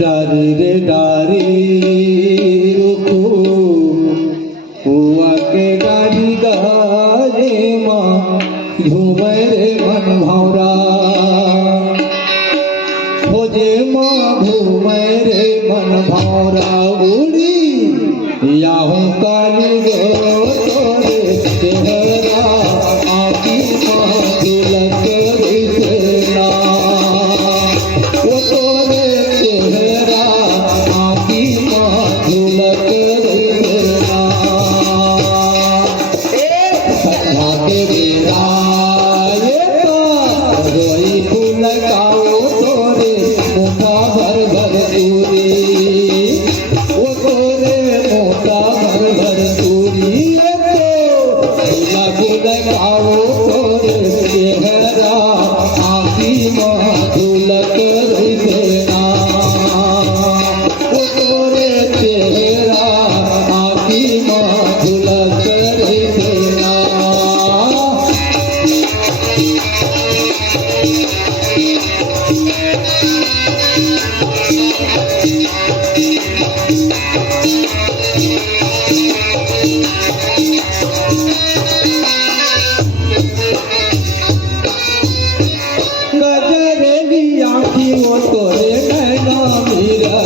डारी रे डारी रुकू हुआ के गाड़ी गारे माँ झूमे रे मन भौरा खोजे माँ घूमे रे मन भौरा उड़ी याहू काली गो तोरे चेहरा आकी माँ तिलक रिसना वो तोरे चेहरा आकी माँ तिलक रिसना सजा के बेरा ये तो रोई फूल गाओ तोरे मोटा भर भर दूरी वो तोरे मोटा भर भर दूरी तो फूल गाओ तोरे चेहरा आकी माँ तिलक रिसना वो तोरे चेहरा आकी माँ तिलक रिसना गजरेली आँखी वो तोरे नैना मीरा